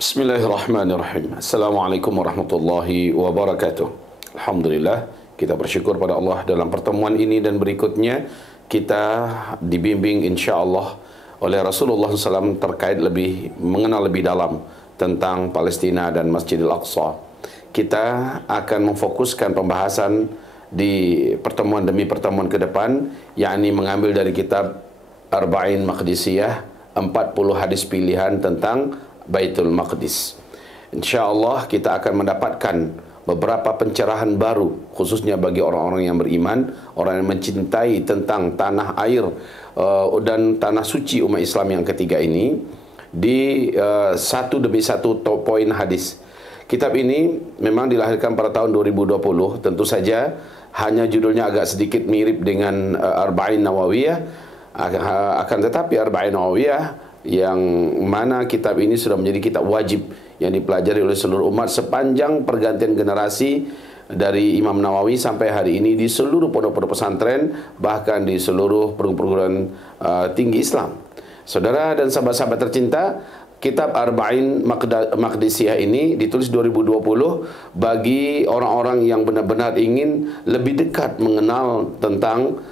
Bismillahirrahmanirrahim. Assalamualaikum warahmatullahi wabarakatuh. Alhamdulillah, kita bersyukur pada Allah dalam pertemuan ini dan berikutnya kita dibimbing insya-Allah oleh Rasulullah SAW terkait mengenal lebih dalam tentang Palestina dan Masjidil Aqsa. Kita akan memfokuskan pembahasan di pertemuan demi pertemuan ke depan, yakni mengambil dari kitab Arba'in Maqdisiyah, 40 hadis pilihan tentang Baitul Maqdis. InsyaAllah kita akan mendapatkan beberapa pencerahan baru, khususnya bagi orang-orang yang beriman, orang yang mencintai tentang tanah air dan tanah suci umat Islam yang ketiga ini, di satu demi satu poin hadis. Kitab ini memang dilahirkan pada tahun 2020, tentu saja hanya judulnya agak sedikit mirip dengan Arba'in Nawawiyah, akan tetapi Arba'in Nawawiyah yang mana kitab ini sudah menjadi kitab wajib yang dipelajari oleh seluruh umat sepanjang pergantian generasi dari Imam Nawawi sampai hari ini di seluruh pondok-pondok pesantren, bahkan di seluruh perguruan tinggi Islam. Saudara dan sahabat-sahabat tercinta, kitab Arba'in Maqdisiyah ini ditulis 2020 bagi orang-orang yang benar-benar ingin lebih dekat mengenal tentang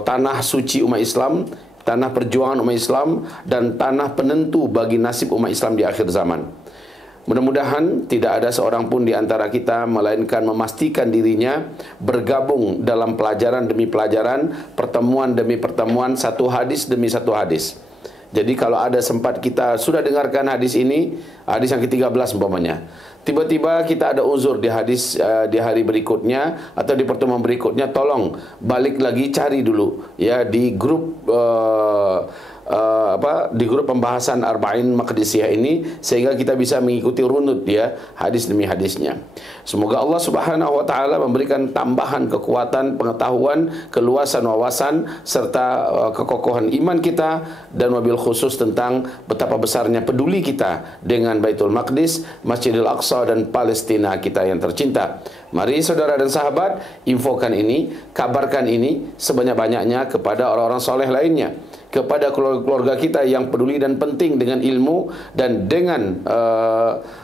tanah suci umat Islam, tanah perjuangan umat Islam, dan tanah penentu bagi nasib umat Islam di akhir zaman. Mudah-mudahan tidak ada seorang pun di antara kita melainkan memastikan dirinya bergabung dalam pelajaran demi pelajaran, pertemuan demi pertemuan, satu hadis demi satu hadis. Jadi kalau ada sempat kita sudah dengarkan hadis ini, hadis yang ke-13 umpamanya, tiba-tiba kita ada uzur di hadis di hari berikutnya atau di pertemuan berikutnya, tolong balik lagi cari dulu ya di grup di grup pembahasan Arba'in Maqdisiyah ini, sehingga kita bisa mengikuti runut ya hadis demi hadisnya. Semoga Allah Subhanahu wa taala memberikan tambahan kekuatan, pengetahuan, keluasan wawasan serta kekokohan iman kita, dan wabil khusus tentang betapa besarnya peduli kita dengan Baitul Maqdis, Masjidil Aqsa, dan Palestina kita yang tercinta. Mari saudara dan sahabat, infokan ini, kabarkan ini sebanyak-banyaknya kepada orang-orang soleh lainnya, kepada keluarga kita yang peduli dan penting dengan ilmu dan dengan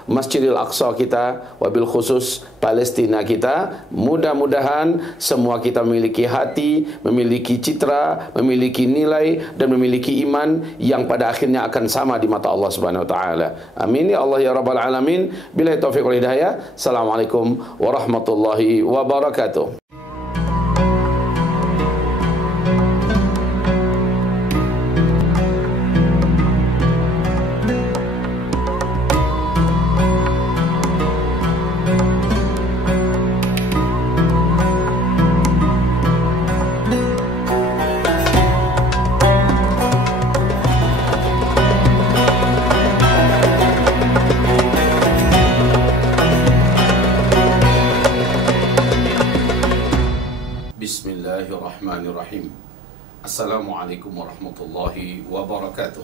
Masjidil Aqsa kita, wabil khusus Palestina kita. Mudah-mudahan semua kita memiliki hati, memiliki citra, memiliki nilai, dan memiliki iman yang pada akhirnya akan sama di mata Allah Subhanahu wa taala. Amin ya Allah ya rabbal alamin. Billahi taufiq wal hidayah. Assalamualaikum warahmatullahi wabarakatuh. Bismillahirrahmanirrahim. Assalamualaikum warahmatullahi wabarakatuh.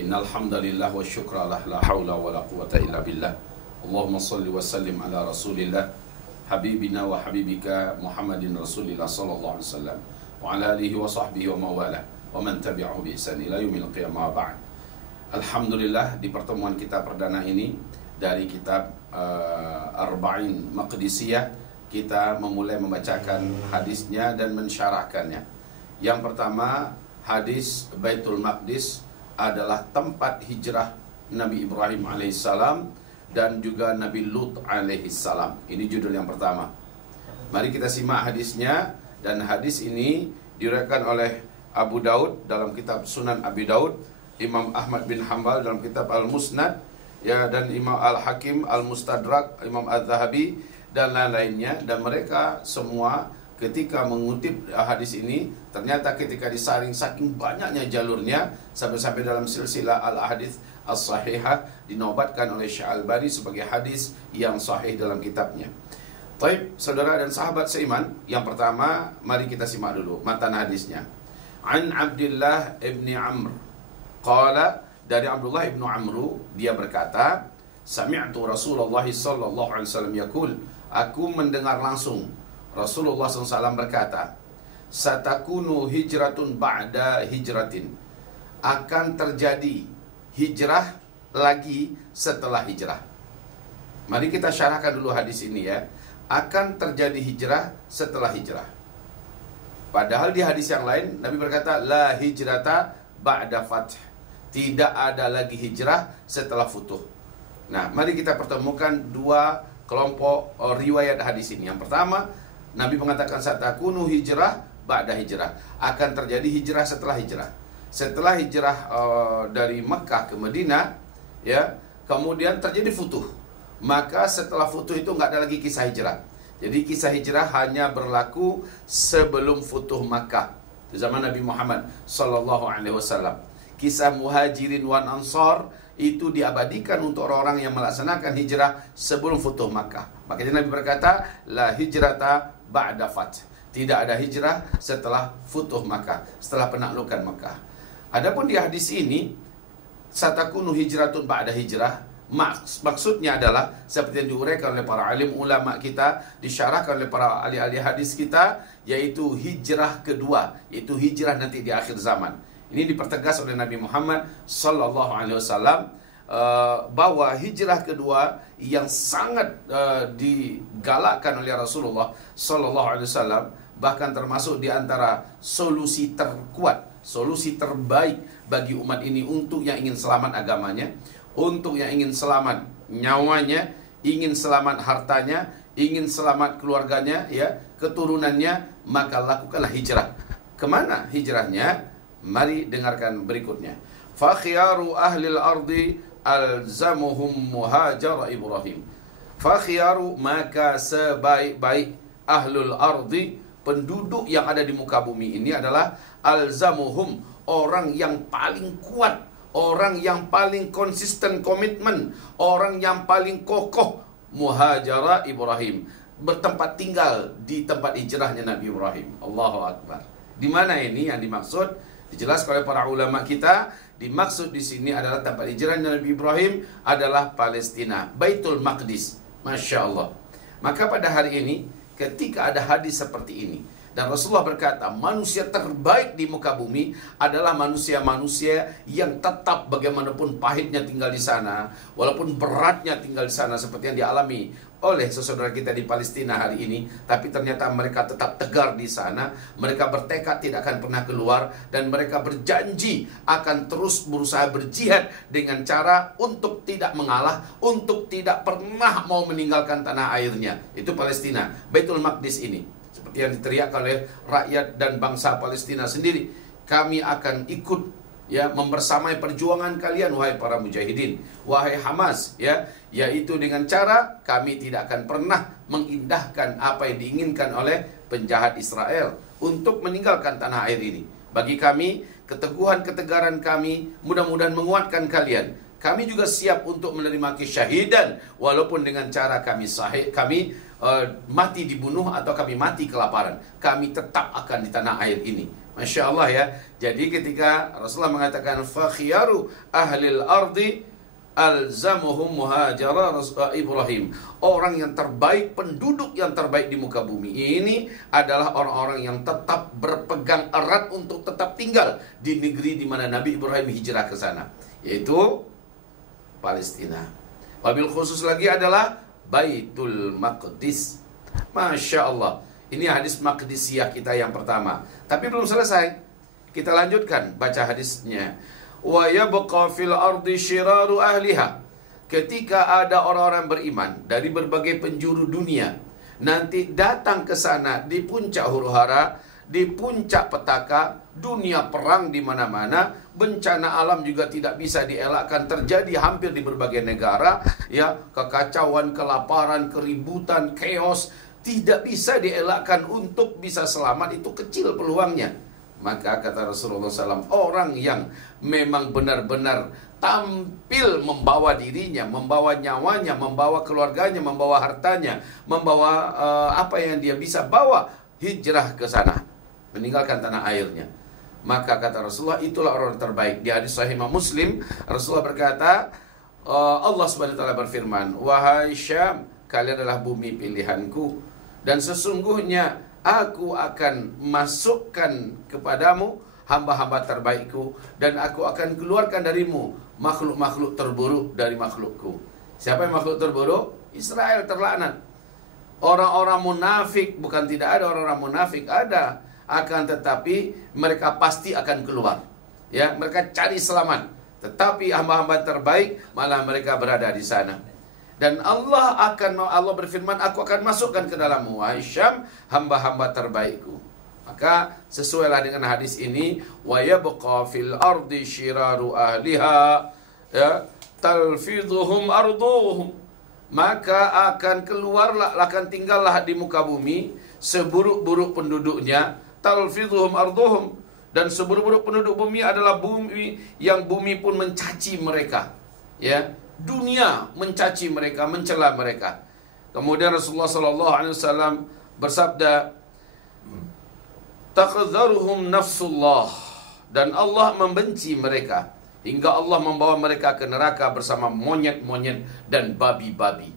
Innal hamdalillah wa syukra lah, la haula wa la quwata illa billah. Allahumma salli wa sallim ala Rasulillah habibina wa habibika Muhammadin Rasulillah sallallahu alaihi wasallam wa ala alihi wa sahbihi wa mawala wa man tabi'ahu bi ihsan ila yaumil qiyamah ba'd. Alhamdulillah, di pertemuan kita perdana ini dari kitab Arba'in Maqdisiyah, kita memulai membacakan hadisnya dan mensyarahkannya. Yang pertama, hadis Baitul Maqdis adalah tempat hijrah Nabi Ibrahim alaihissalam dan juga Nabi Lut alaihissalam. Ini judul yang pertama. Mari kita simak hadisnya, dan hadis ini diriwayatkan oleh Abu Daud dalam kitab Sunan Abi Daud, Imam Ahmad bin Hanbal dalam kitab Al-Musnad ya, dan Imam Al-Hakim Al-Mustadrak, Imam Al-Zahabi dan lain-lainnya. Dan mereka semua ketika mengutip hadis ini, ternyata ketika disaring saking banyaknya jalurnya, sampai-sampai dalam silsilah al-hadis as-sahihah dinobatkan oleh Syekh Al-Albani sebagai hadis yang sahih dalam kitabnya. Baik, saudara dan sahabat seiman, yang pertama mari kita simak dulu matan hadisnya. An Abdullah ibni Amr qala, dari Abdullah ibnu Amru, dia berkata, sami'tu Rasulullah sallallahu alaihi wasallam yaqul, aku mendengar langsung Rasulullah SAW berkata, satakunu hijratun ba'da hijratin, akan terjadi hijrah lagi setelah hijrah. Mari kita syarahkan dulu hadis ini ya. Akan terjadi hijrah setelah hijrah. Padahal di hadis yang lain Nabi berkata la hijrata ba'da fath. Tidak ada lagi hijrah setelah futuh. Nah, mari kita pertemukan dua kelompok riwayat hadis ini. Yang pertama, Nabi mengatakan satakunu hijrah ba'da hijrah. Akan terjadi hijrah setelah hijrah. Setelah hijrah dari Mekah ke Madinah, ya, kemudian terjadi futuh. Maka setelah futuh itu nggak ada lagi kisah hijrah. Jadi kisah hijrah hanya berlaku sebelum futuh Makkah, di zaman Nabi Muhammad sallallahu alaihi wasallam. Kisah Muhajirin wan Ansar itu diabadikan untuk orang-orang yang melaksanakan hijrah sebelum futuh Makkah. Makanya Nabi berkata, la hijrata ba'da fath. Tidak ada hijrah setelah futuh Makkah, setelah penaklukan Makkah. Adapun di hadis ini, satakunu hijratun ba'da hijrah, maksudnya adalah seperti yang diuraikan oleh para alim ulama kita, disyarahkan oleh para ahli-ahli hadis kita, yaitu hijrah kedua, yaitu hijrah nanti di akhir zaman. Ini dipertegas oleh Nabi Muhammad sallallahu alaihi wasallam bahwa hijrah kedua yang sangat digalakkan oleh Rasulullah sallallahu alaihi wasallam, bahkan termasuk di antara solusi terkuat, solusi terbaik bagi umat ini untuk yang ingin selamat agamanya, untuk yang ingin selamat nyawanya, ingin selamat hartanya, ingin selamat keluarganya, ya, keturunannya, maka lakukanlah hijrah. Kemana hijrahnya? Mari dengarkan berikutnya. Fa khiyaru ahlil ardi alzamuhum muhajar Ibrahim. Fa khiyaru, maka sebaik-baik ahlul ardi, penduduk yang ada di muka bumi ini adalah alzamuhum, orang yang paling kuat, orang yang paling konsisten komitmen, orang yang paling kokoh, muhajara Ibrahim, bertempat tinggal di tempat hijrahnya Nabi Ibrahim. Allahu Akbar. Di mana ini yang dimaksud? Dijelaskan oleh para ulama kita, dimaksud di sini adalah tempat hijrahnya Nabi Ibrahim adalah Palestina, Baitul Maqdis. Masya Allah. Maka pada hari ini, ketika ada hadis seperti ini, dan Rasulullah berkata, manusia terbaik di muka bumi adalah manusia-manusia yang tetap bagaimanapun pahitnya tinggal di sana, walaupun beratnya tinggal di sana seperti yang dialami oleh saudara kita di Palestina hari ini, tapi ternyata mereka tetap tegar di sana. Mereka bertekad tidak akan pernah keluar, dan mereka berjanji akan terus berusaha berjihad dengan cara untuk tidak mengalah, untuk tidak pernah mau meninggalkan tanah airnya. Itu Palestina, Baitul Maqdis ini. Seperti yang diteriakkan oleh rakyat dan bangsa Palestina sendiri, kami akan ikut, ya, membersamai perjuangan kalian wahai para mujahidin, wahai Hamas, ya, yaitu dengan cara kami tidak akan pernah mengindahkan apa yang diinginkan oleh penjahat Israel untuk meninggalkan tanah air ini. Bagi kami, keteguhan ketegaran kami mudah-mudahan menguatkan kalian. Kami juga siap untuk menerima kesyahidan walaupun dengan cara kami mati dibunuh atau kami mati kelaparan. Kami tetap akan di tanah air ini. Masya Allah, ya. Jadi ketika Rasulullah mengatakan fakhiyaru ahlil ardi alzamuhum muhajara Ibrahim, orang yang terbaik, penduduk yang terbaik di muka bumi ini adalah orang-orang yang tetap berpegang erat untuk tetap tinggal di negeri di mana Nabi Ibrahim hijrah ke sana, yaitu Palestina. Wabil khusus lagi adalah Baitul Maqdis. Masya Allah. Ini hadis Maqdisiyah kita yang pertama. Tapi belum selesai. Kita lanjutkan baca hadisnya. Wa yabqa fil ardi syiraru ahliha. Ketika ada orang-orang beriman dari berbagai penjuru dunia, nanti datang ke sana di puncak huru-hara, di puncak petaka, dunia perang di mana-mana, bencana alam juga tidak bisa dielakkan, terjadi hampir di berbagai negara, ya, kekacauan, kelaparan, keributan, chaos, tidak bisa dielakkan. Untuk bisa selamat itu kecil peluangnya. Maka kata Rasulullah SAW, orang yang memang benar-benar tampil membawa dirinya, membawa nyawanya, membawa keluarganya, membawa hartanya, membawa apa yang dia bisa bawa, hijrah ke sana, meninggalkan tanah airnya, maka kata Rasulullah itulah orang terbaik. Di hadis Sahih Muslim, Rasulullah berkata, Allah Subhanahu wa taala berfirman, wahai Syam, kalian adalah bumi pilihanku, dan sesungguhnya aku akan masukkan kepadamu hamba-hamba terbaikku, dan aku akan keluarkan darimu makhluk-makhluk terburuk dari makhlukku. Siapa yang makhluk terburuk? Israel terlaknat. Orang-orang munafik, bukan tidak ada orang-orang munafik, ada, akan tetapi mereka pasti akan keluar. Ya, mereka cari selamat. Tetapi hamba-hamba terbaik malah mereka berada di sana. Dan Allah berfirman, aku akan masukkan ke dalammu, wahai Syam, hamba-hamba terbaikku. Maka sesuailah dengan hadis ini, wa yabqa fil ardi syiraru ahliha, ya, talfidhuhum arduhum. Maka akan keluarlah, akan tinggallah di muka bumi seburuk-buruk penduduknya, talfidhuhum arduhum, dan seburuk-buruk penduduk bumi adalah bumi yang bumi pun mencaci mereka. Ya, dunia mencaci mereka, mencela mereka. Kemudian Rasulullah sallallahu alaihi wasallam bersabda, taqdharuhum nafsullah, dan Allah membenci mereka hingga Allah membawa mereka ke neraka bersama monyet-monyet dan babi-babi.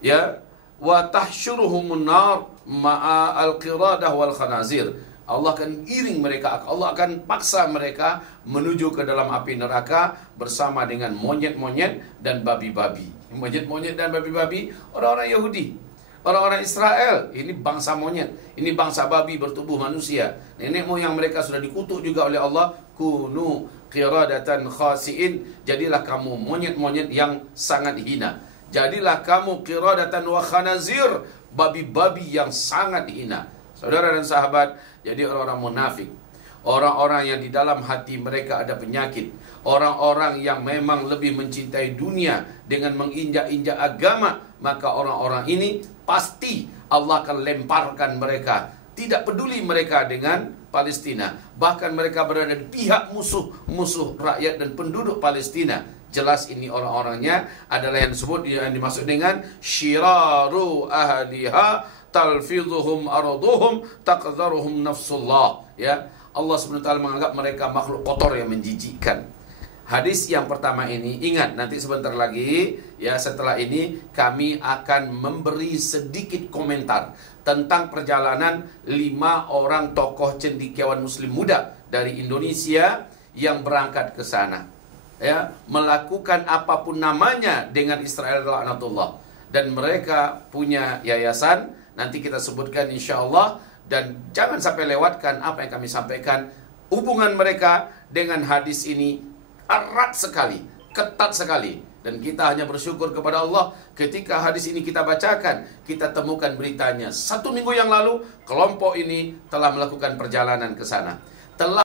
Ya, wa tahsyuruhumun nar ma'a al-qiradah wal khanazir. Allah akan giring mereka, Allah akan paksa mereka menuju ke dalam api neraka bersama dengan monyet-monyet dan babi-babi. Monyet-monyet dan babi-babi orang-orang Yahudi, orang-orang Israel. Ini bangsa monyet, ini bangsa babi bertubuh manusia. Nenek moyang mereka sudah dikutuk juga oleh Allah. Kunu qiradatan khasiin, jadilah kamu monyet-monyet yang sangat hina. Jadilah kamu qiradatan wa khanazir, babi-babi yang sangat hina. Saudara dan sahabat, jadi orang-orang munafik, orang-orang yang di dalam hati mereka ada penyakit, orang-orang yang memang lebih mencintai dunia dengan menginjak-injak agama, maka orang-orang ini pasti Allah akan lemparkan mereka. Tidak peduli mereka dengan Palestina, bahkan mereka berada di pihak musuh rakyat dan penduduk Palestina. Jelas ini orang-orangnya adalah yang disebut, yang dimaksud dengan syiraru ahliha talfidhuhum arduhum taqdharuhum nafsullah. Ya, Allah SWT menganggap mereka makhluk kotor yang menjijikkan. Hadis yang pertama ini, ingat nanti sebentar lagi, ya, setelah ini kami akan memberi sedikit komentar tentang perjalanan 5 orang tokoh cendekiawan muslim muda dari Indonesia yang berangkat ke sana, ya, melakukan apapun namanya dengan Israel laknatullah, dan mereka punya yayasan, nanti kita sebutkan insya Allah. Dan jangan sampai lewatkan apa yang kami sampaikan. Hubungan mereka dengan hadis ini erat sekali, ketat sekali. Dan kita hanya bersyukur kepada Allah ketika hadis ini kita bacakan, kita temukan beritanya 1 minggu yang lalu kelompok ini telah melakukan perjalanan ke sana. Telah